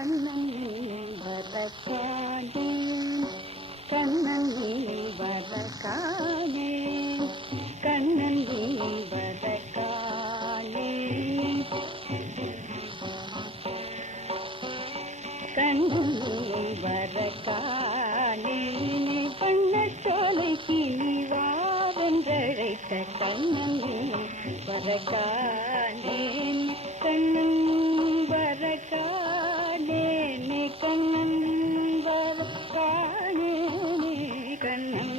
கண்ணன் வரக்கானே கண்ணன் வரக்கானே கண்ணன் வரக்கானே கண்ணன் வரக்கானே பண்ணச்சோலைக்கு நீவாவென்றழைத்த கண்ணன் வரக்கானே கண்ணன் வரக்கானே கண்ணன் வரக்கானே கண்ணன்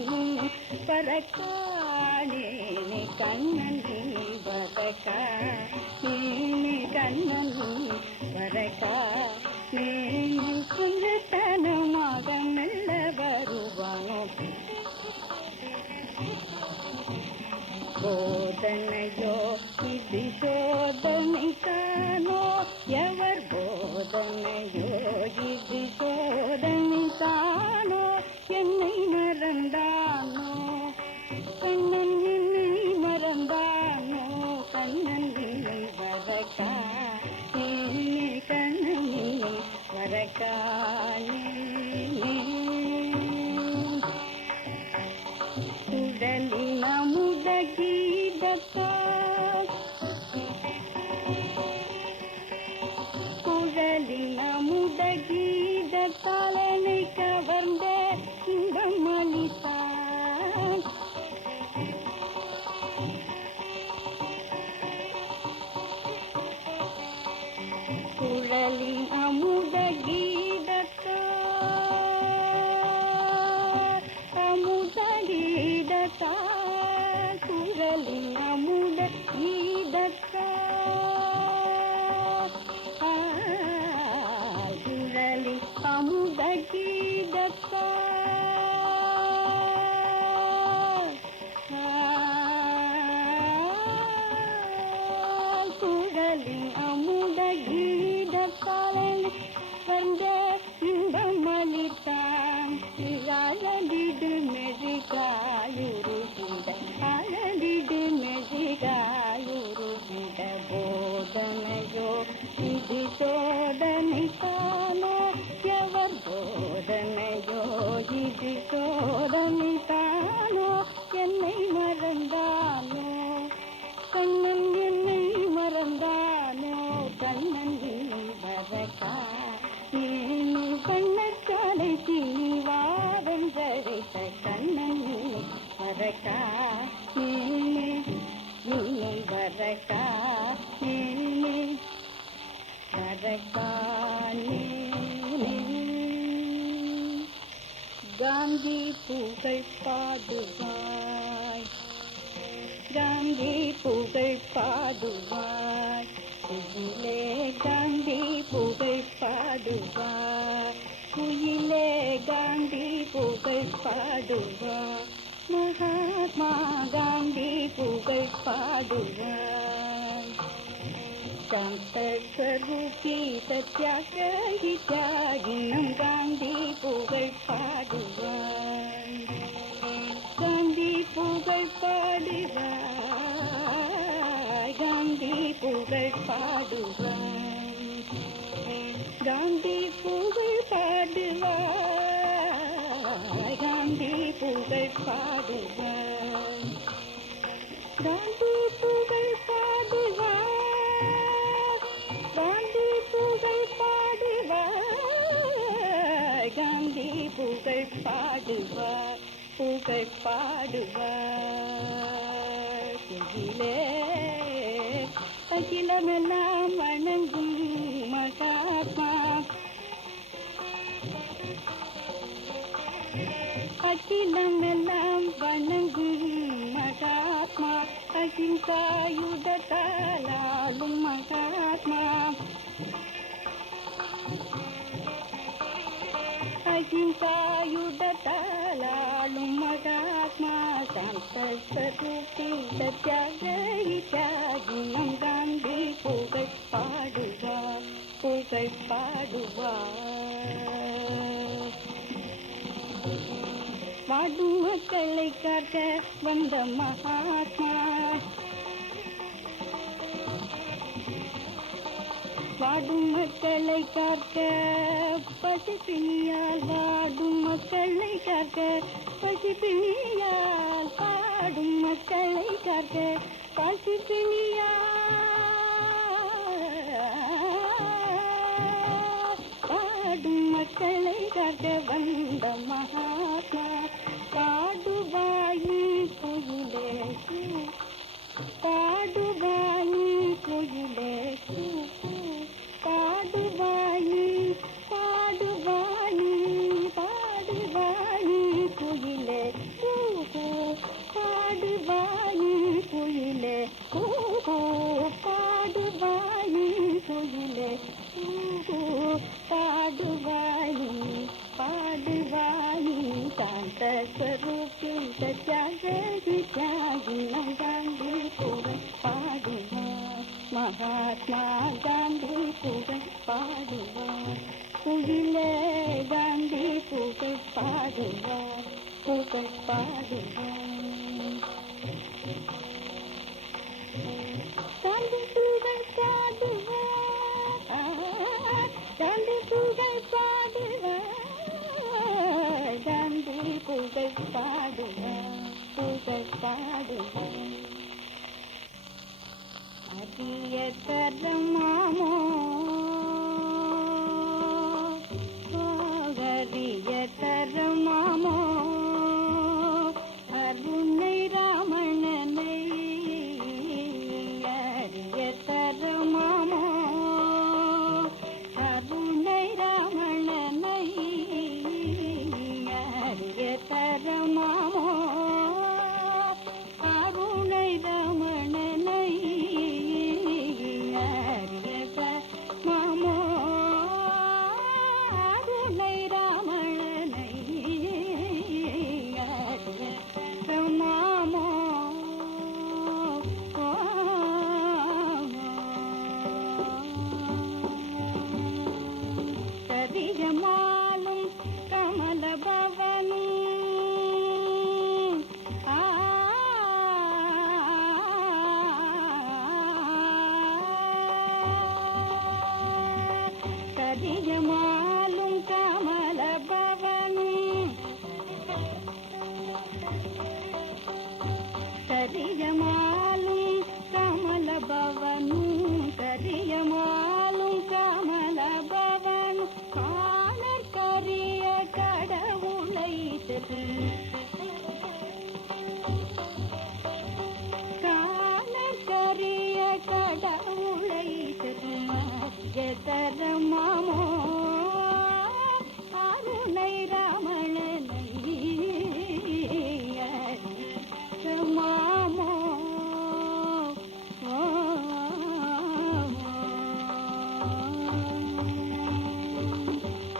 வரக்கானே கண்ணன் வரக்கானே கண்ணன் வரக்கானே குஞ்சத்தனமாக மெல்ல வருவானோ போதனையோ இது சோதனை தானோ எவர் போதனையோ இது சோதனை தானோ என்னை மறந்தானோ கண்ணன் என்னை மறந்தானோ கண்ணன் என்னை வரக்கானே கண்ணன் என்னை வரக்கானே உடலின் அமுத கீதத்தால் குழலின் அமுத கீதத்தால் என்னை கவர்ந்த இன்பம் அளித்தான் குழலின் அமுத கீதத்தால் அமுத கீதத்தால் குழலின் அமுத கீதத்தால் குழலின் அமுத கீதத்தால் குழலின் அமுத கீதத்தால் வந்த இன்பம் அளித்தான் அழலிடு மெழுகாயுருகிட அழலிடு மெழுகாயுருகிட போதனையோ இது சோதனை தானோ எவர் போதனையோ இது சோதனை தானோ என்னை மறந்தானோ கண்ணன் என்னை மறந்தானோ கண்ணன் வரக்கானே கண்ணச்சாலை தீவாவென்றழைத்த கண்ணன் வரக்கானே நீயும் வரக்கானே வரக்கானே காந்தி புகழ் பாடுவாய் காந்தி புகழ் பாடுவாய் குயிலே காந்தி புகழ் பாடுவாய் குயிலே காந்தி புகழ் பாடுவாய் மகாத்மா காந்தி புகழ் பாடுவாய் சாந்த ஸ்வரூபி சத்யாகிரகி தியாகினம் காந்தி புகழ் பாடுவாய் காந்தி புகழ் பாடுவாய் காந்தி புகழ் பாடுவாய் காந்தி புகழ் பாடுவாய் காந்தி புகழ் பாடுவாய் காந்தி புகழ் பாடுவாய் காந்தி புகழ் பாடுவாய் காந்தி புகழ் பாடுவாய் புகழ் பாடுவாய் குயிலே அகிலமெல்லாம் வணங்கும் மகாத்மா அகிலமெல்லாம் வணங்கும் மகாத்மா அகிம்சாயுதத்தாலும் மகாத்மா அகிம்சாயுதத்தாலும் மகாத்மா சாந்தஸ்வரூபி சத்யாகிரகி தியாகினம் காந்தி புகழ் பாடுவார் புகழ் பாடுவார் வாடும் மக்களை காக்க வந்த மகாத்மா வாடும் மக்களை காக்க பசிப்பிணியால் வாடும் மக்களை காக்க பசிப்பிணியால் பாடும் மக்களை காக்க பசிப்பிணியால் பாடும் மக்களை காக்க வந்த மகாத்மா பாடுவாயி கோயிலே பாடுவாயி கோயிலே பாடுவாயி பாடுவாயி பாடுவாயி கோயிலே பாடுவாயி கோயிலே பாடுவாயி கோயிலே பாடுவாயி பாடுவாயி शांत स्वरूपी सत्याग्रही त्यागी गांधी पुरण पाडुवा महात्मा गांधी पुरण पाडुवा कुहिले गांधी पुरण पाडुवा पुरण पाडुवा गांधी पुरण पाडुवा गांधी पुरण पाडुवा गांधी पुगழ் பாடுவா அதிய கரமாமோ கரிய கரமாமோ அருணை ராமணனை அரிய கரமாமோ அருணை ராமணனை தரமாமோ அருணை ரமணனை மாமோ அருணை ராமணனை மாமோ கரியமாலும் கமல பவனும் கரியமாலும் கமல பவனும் கரியமாலும் கமல பவனும் கரியமாலும் கமல பவனும் காணற் கரிய கடவுளை காணற் கரிய கடவுளை தரமாமோ அருணை ராமணனை மாமோ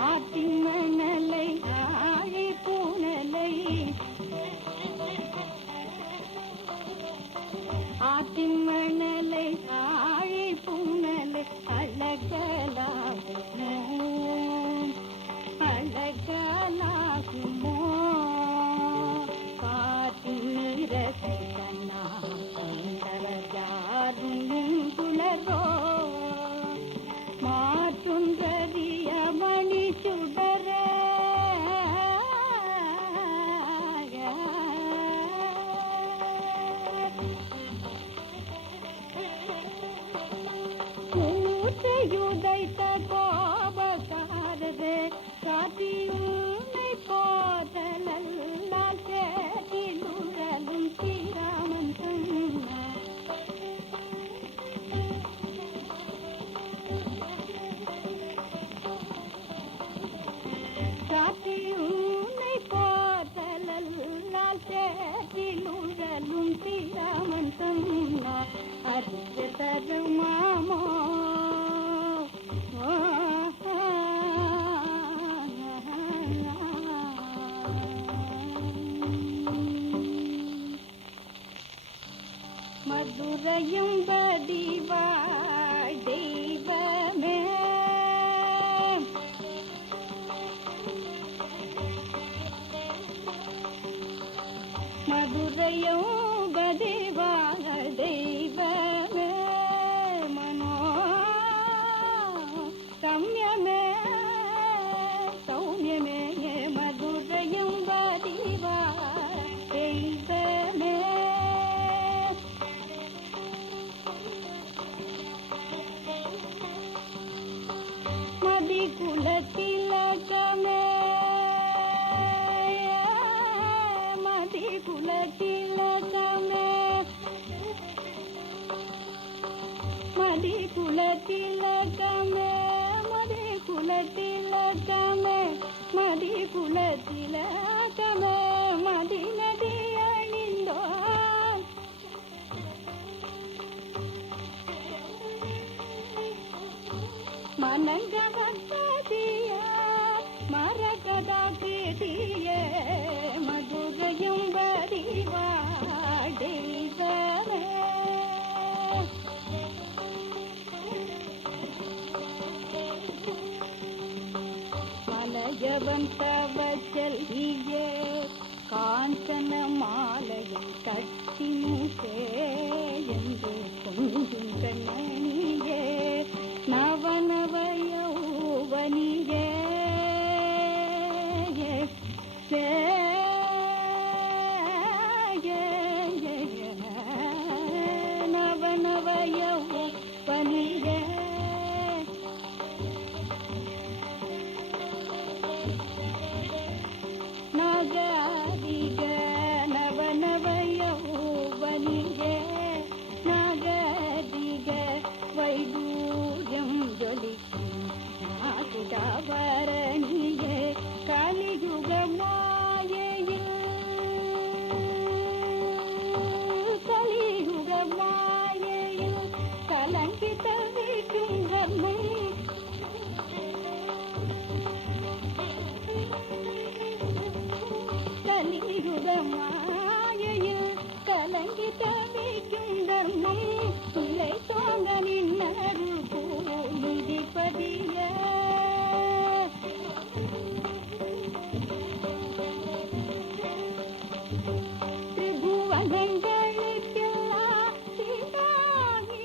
ஆத்திமணலை ஆழி பூனலை ஆத்திமணலை ஆழி பூனலை அழகலாகுமோ அழகலாகுமோ காற்று நீரசை கண்ணா சுந்தரஜாரும் குளரோ மாற்றுந்தறிய மணி சுடர யுதைத்த கோபக்காரரே காட்டி உன்னை போதலால் கேட்டிலுடலும் ஸ்ரீராமன் சொன்னார் காட்டி உன்னை போதலால் கேட்டிலுடலும் ஸ்ரீராமன் சொன்னார் அறிய தருமாமோ மதுரையும் பதிவாய் தெய்வமே மதுரையும் பதிவாய் தெய்வமே மனோகர குலத்திலகமே மதி குலத்திலகமே மதி குலத்திலகமே மதி குலத்திலகமே மதி நதி அணிந்தோன் மனங்கவத்திய மரகதாகிய மதுரையும் வரிவாடிதரே மலையவன் தவச்செல்வியே காஞ்சன மாலையும் கட்டிமுசே என்று கொஞ்சும் கண்மணியே நவநவ யௌவனியே நவநவ யௌவனியே நாகரிக நவநவ யௌவனியே நாகரிக வைடூரியம் ஜொலிக்கும் நாகுதாபரணியே கலியுக மாயையில் கலியுக மாயையில் கலங்கி தவிக்கும் கர்மை கலியுக மாயையில் கலங்கி தவிக்கும் தர்மம் பிள்ளை தோங்க நின்னரு பூமிதிபதிய திரிபுவனங்களுக்கெல்லாம் சீதாவினிய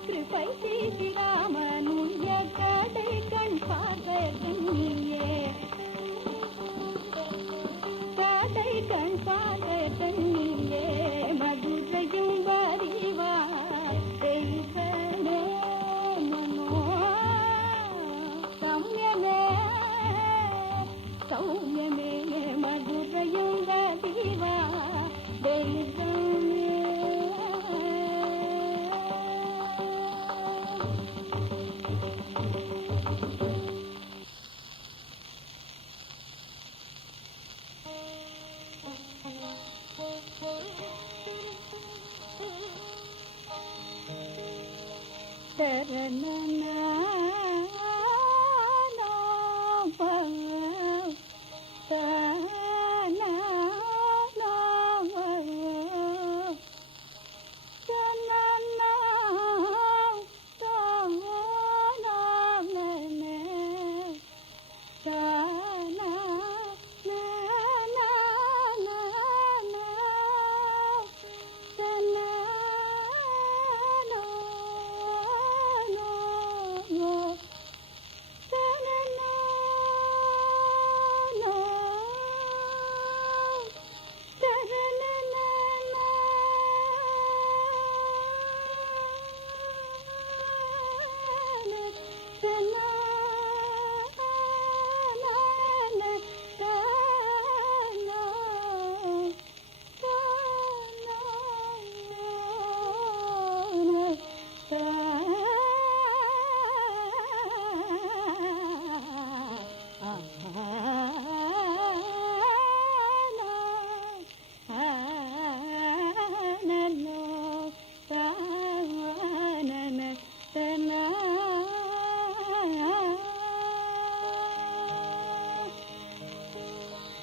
கிருபை ஸ்ரீராமனுய கடை கண் பார்வதனியே கடை கண் பார்வதனியே மதுரையும் வரிவாய் தெய்வமே மனோ சௌமியமே சௌமியமே மதுரையும் வரிவாய் தெய்வமே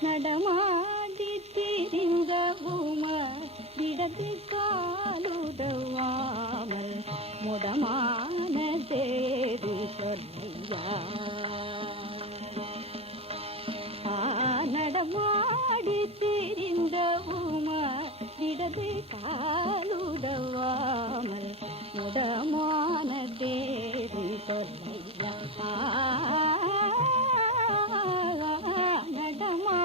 நடமாடி திரிந்த உமர் விடதி காலுதவாமல் முதமான தேவி சொல்லையா நடமாடி திரிந்த உமர் விடதி காலுதவாமல் முதமான தேவி சொல்லையா நடமா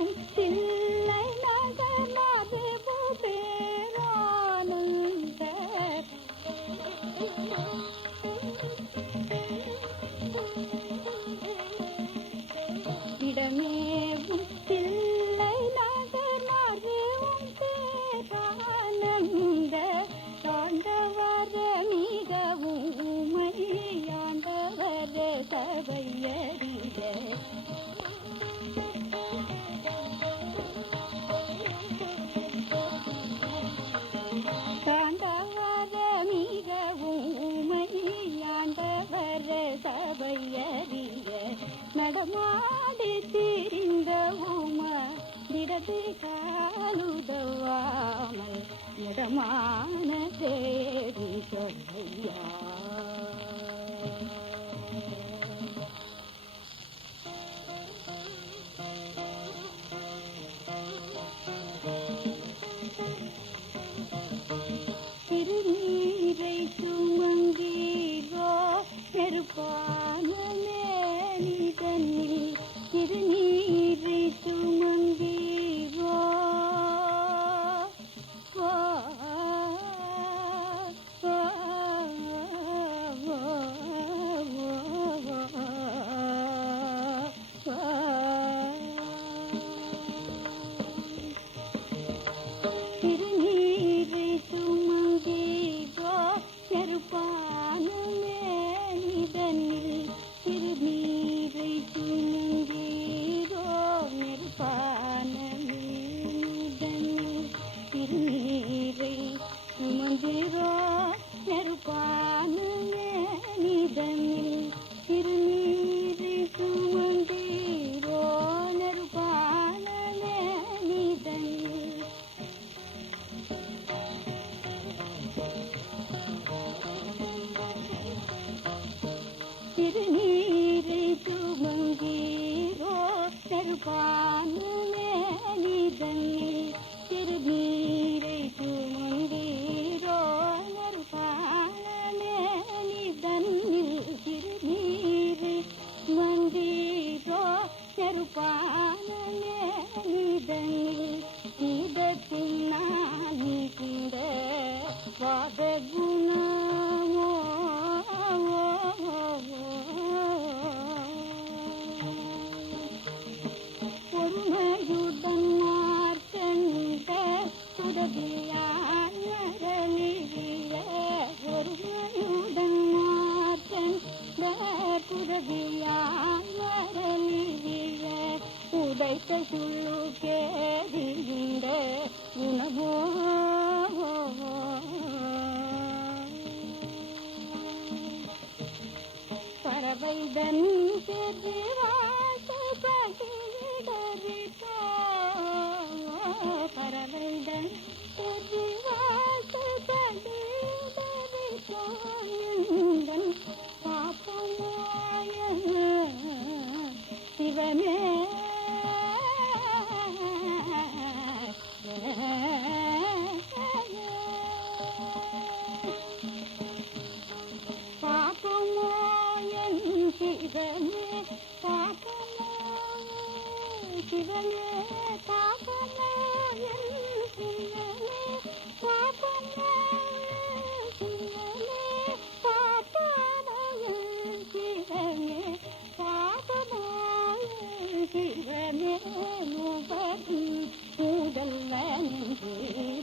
இடமேவும் தில்லை நகர் மதிவு பேரானந்த இடமேவும் தில்லை நகர் மதிவும் பேரானந்த தாண்டவர மிகவும் உமையாண்டவர சபையறிய தாண்டவர மிகவும் உமையாண்டவர சபையறிய நடமாடி திரிந்த உமதிடது காலுதவாமல் இடமான தேடி சொல்லையா திருநீரை சுமங்கீரோ நெருப்பான மேனிதனில் திருநீரை சுமங்கீரோ திருநீரை சுமங்கீரோ நெருப்பான மேனிதனில் திருநீரை சுமங்கீரோ நெருப்பான மேனிதனில் திருநீரை சுமந்தீரோ நெருப்பான மேனிதனில் திருநீரை சுமந்தீரோ நெருப்பான மேனிதனில் திருநீரை சுமங்கீரோ நெருப்பான மேனிதனில் திருநீரை சுமங்கீரோ நெருப்பான மேனிதனில் திருநீரை சுமங்கீரோ நெருப்பான மேனிதனில் இதத்தின் நானிந்த வாத குணமோ பொறுமையுடன் மார்க்கண்ட சுடதியான் மரணிய பொறுமையுடன் மார்க்கண்ட சுடதியான் மரணிய உடைத்த சுழு கேதிந்த உணவோ பறவைதன் பெருவாசபடிடறிப்போ பறவைதன் பெருவாசபடிடறிப்போ எந்தன் பாப்பமாய சிவனே பாப்பமாயன் சிவனே பாப்பமாய சிவனே பாப்பமாயன் சிவனே பாப்பமாய சிவனே பாப்பமாயன் சிவனே பாப்பமாய சிவனே நுபதி முதல்வனின்று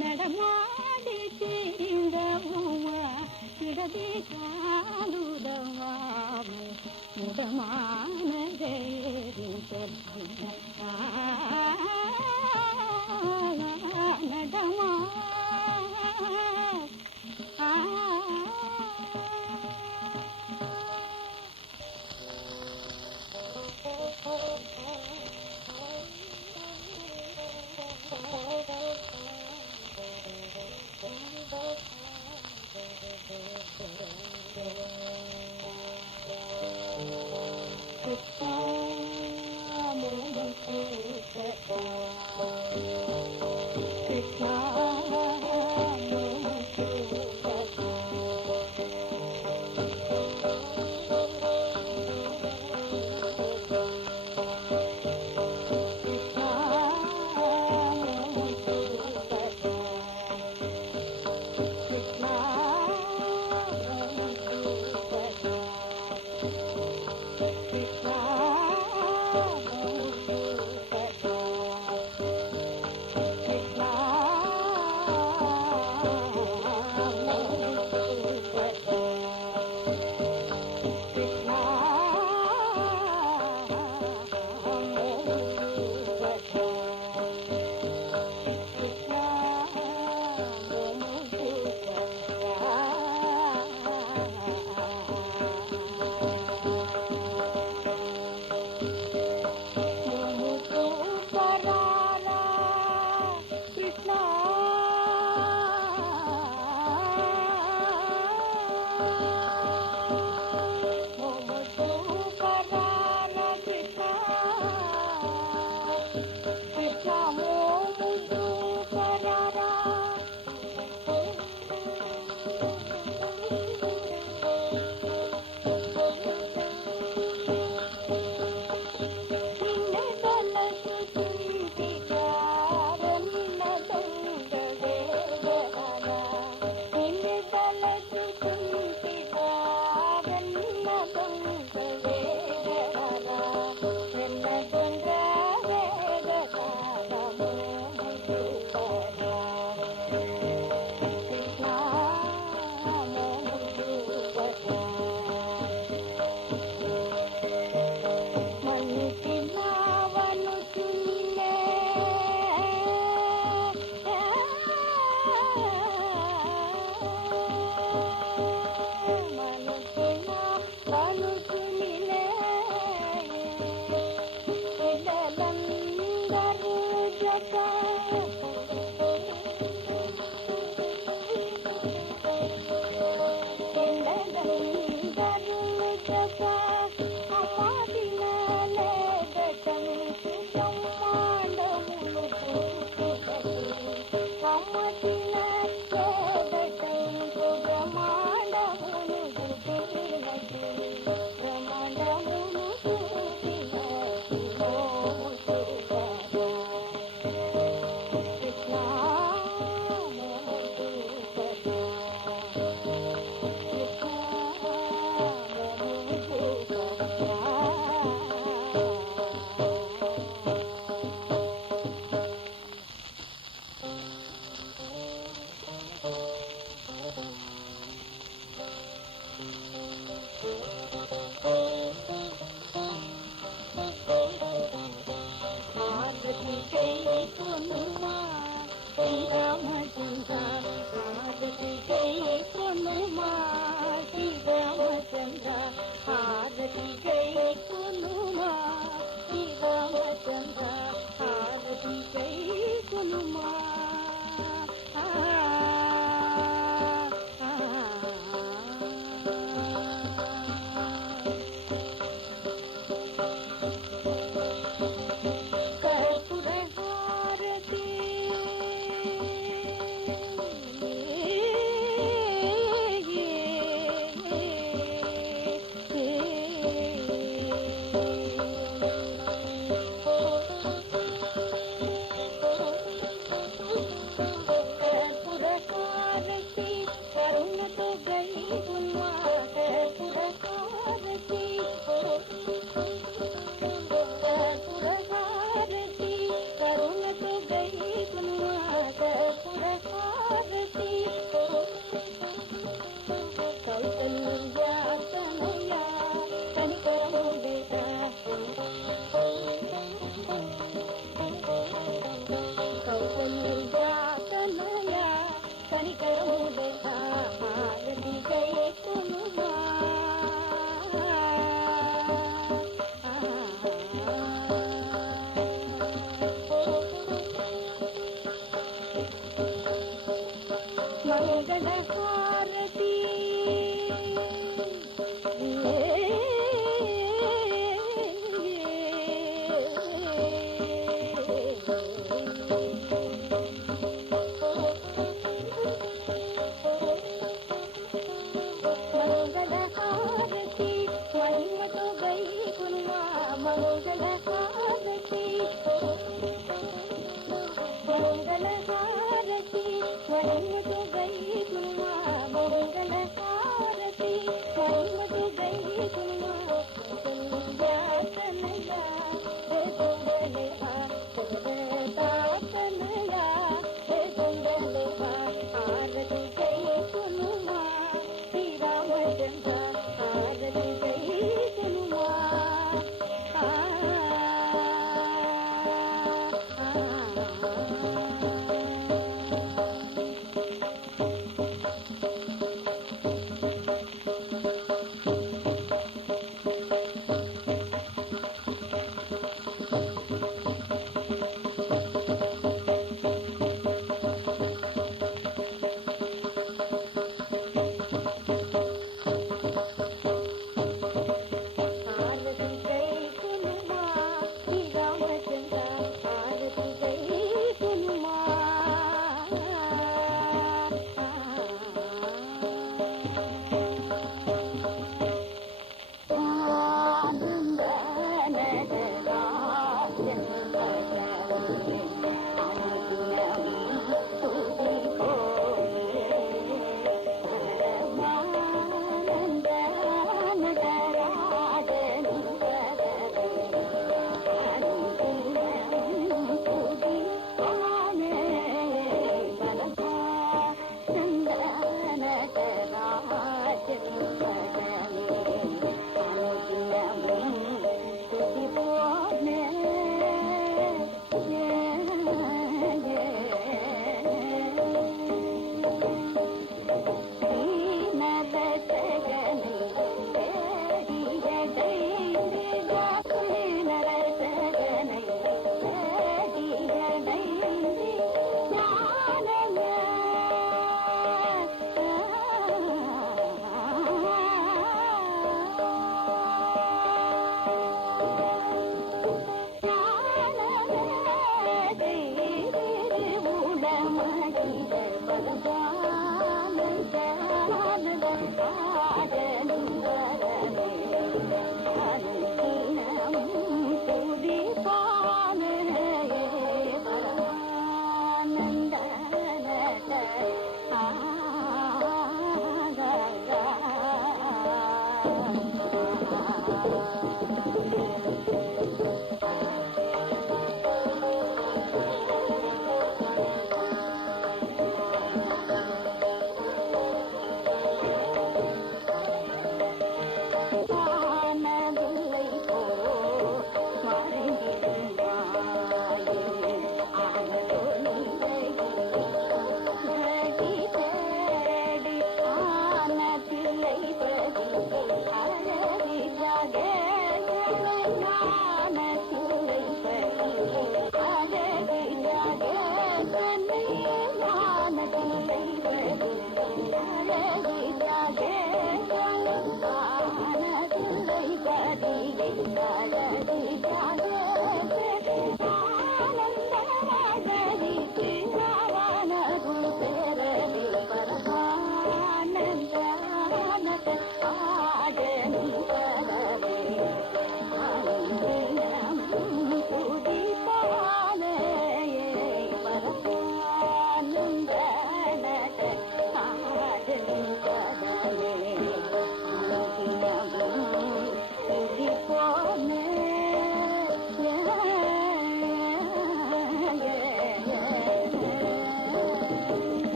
நடமாடி திரிந்த உமா இடதி காலுதவாமல் முடமான தேரி நடமா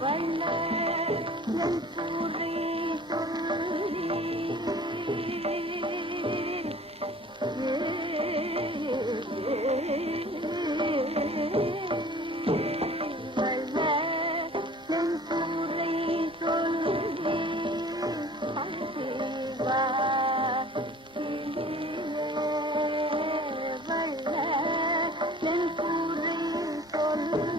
வல்ல என் கூரை சொல்